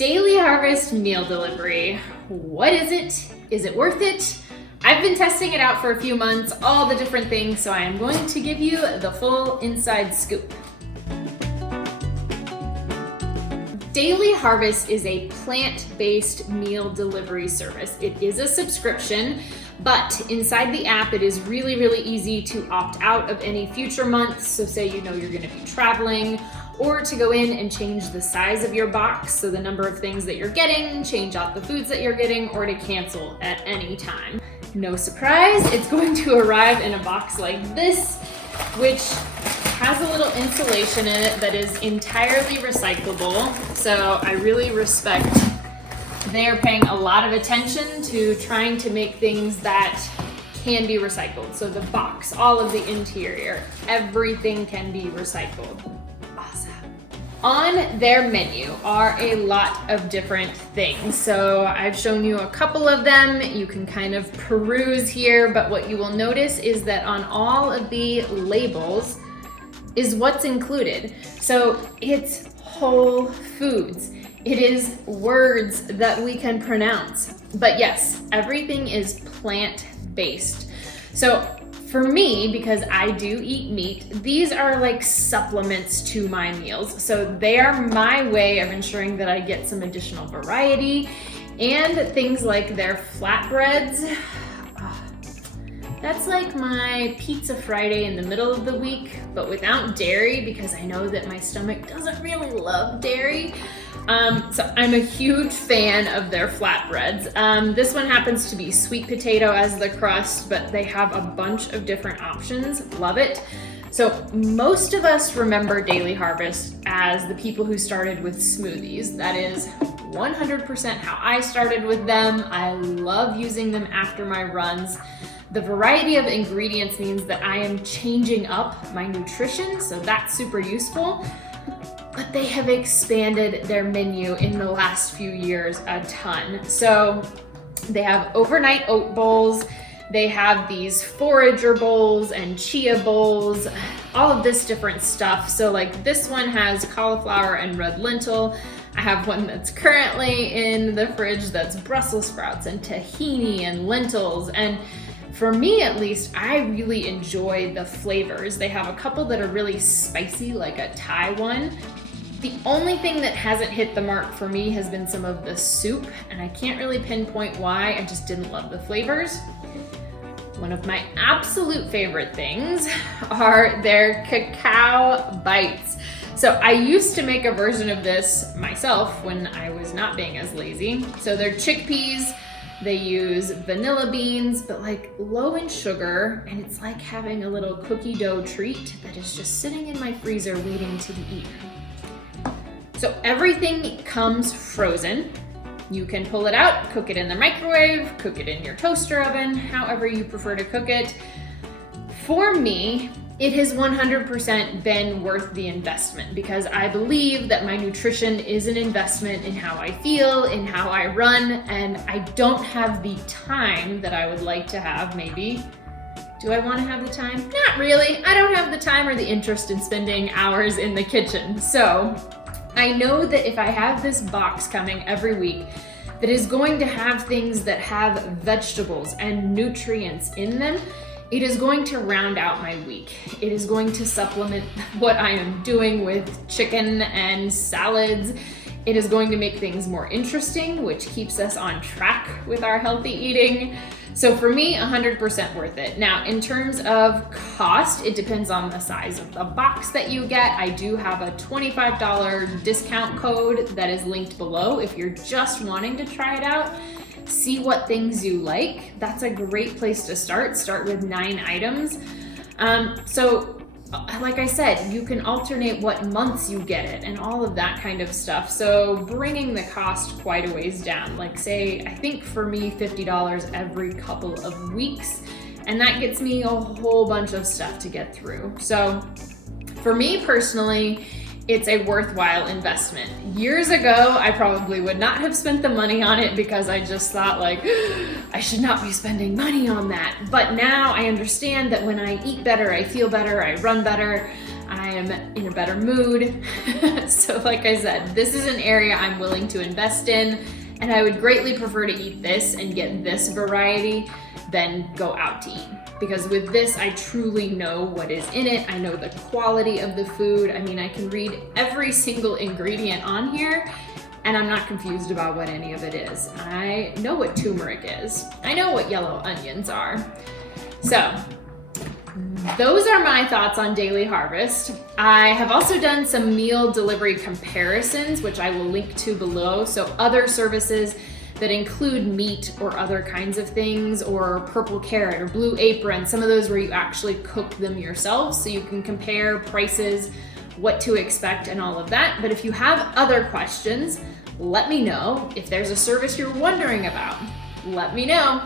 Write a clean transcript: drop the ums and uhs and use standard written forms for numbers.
Daily Harvest meal delivery. What is it? Is it worth it? I've been testing it out for a few months, all the different things, so I am going to give you the full inside scoop. Daily Harvest is a plant-based meal delivery service. It is a subscription, but inside the app, it is really, really easy to opt out of any future months. So say you know you're gonna be traveling, or to go in and change the size of your box, so the number of things that you're getting, change out the foods that you're getting, or to cancel at any time. No surprise, it's going to arrive in a box like this, which has a little insulation in it that is entirely recyclable. So I really respect they're paying a lot of attention to trying to make things that can be recycled. So the box, all of the interior, everything can be recycled. On their menu are a lot of different things. So I've shown you a couple of them. You can kind of peruse here, but what you will notice is that on all of the labels is what's included. So it's whole foods. It is words that we can pronounce. But yes, everything is plant-based. So for me, because I do eat meat, these are like supplements to my meals. So they are my way of ensuring that I get some additional variety, and things like their flatbreads. That's like my pizza Friday in the middle of the week, but without dairy, because I know that my stomach doesn't really love dairy. So I'm a huge fan of their flatbreads. This one happens to be sweet potato as the crust, but they have a bunch of different options. Love it. So most of us remember Daily Harvest as the people who started with smoothies. That is 100% how I started with them. I love using them after my runs. The variety of ingredients means that I am changing up my nutrition, so that's super useful. But they have expanded their menu in the last few years a ton. So they have overnight oat bowls, they have these forager bowls and chia bowls, all of this different stuff. So like this one has cauliflower and red lentil. I have one that's currently in the fridge that's Brussels sprouts and tahini and lentils. And for me, at least, I really enjoy the flavors. They have a couple that are really spicy, like a Thai one. The only thing that hasn't hit the mark for me has been some of the soup, and I can't really pinpoint why. I just didn't love the flavors. One of my absolute favorite things are their cacao bites. So I used to make a version of this myself when I was not being as lazy. So they're chickpeas. They use vanilla beans, but like low in sugar, and it's like having a little cookie dough treat that is just sitting in my freezer waiting to be eaten. So everything comes frozen. You can pull it out, cook it in the microwave, cook it in your toaster oven, however you prefer to cook it. For me, it has 100% been worth the investment, because I believe that my nutrition is an investment in how I feel, in how I run, and I don't have the time that I would like to have, maybe. Do I want to have the time? Not really. I don't have the time or the interest in spending hours in the kitchen. So I know that if I have this box coming every week that is going to have things that have vegetables and nutrients in them, it is going to round out my week. It is going to supplement what I am doing with chicken and salads. It is going to make things more interesting, which keeps us on track with our healthy eating. So for me, 100% worth it. Now, in terms of cost, it depends on the size of the box that you get. I do have a $25 discount code that is linked below if you're just wanting to try it out. See what things you like. That's a great place to start. Start with 9 items. Like I said, you can alternate what months you get it and all of that kind of stuff. So bringing the cost quite a ways down. Like say, I think for me, $50 every couple of weeks. And that gets me a whole bunch of stuff to get through. So for me personally, it's a worthwhile investment. Years ago, I probably would not have spent the money on it because I just thought like, I should not be spending money on that. But now I understand that when I eat better, I feel better, I run better, I am in a better mood. So like I said, this is an area I'm willing to invest in, and I would greatly prefer to eat this and get this variety than go out to eat. Because with this, I truly know what is in it. I know the quality of the food. I mean, I can read every single ingredient on here, and I'm not confused about what any of it is. I know what turmeric is. I know what yellow onions are. So, those are my thoughts on Daily Harvest. I have also done some meal delivery comparisons, which I will link to below. So other services that include meat or other kinds of things, or Purple Carrot or Blue Apron, some of those where you actually cook them yourself, so you can compare prices, what to expect, and all of that. But if you have other questions, let me know. If there's a service you're wondering about, let me know.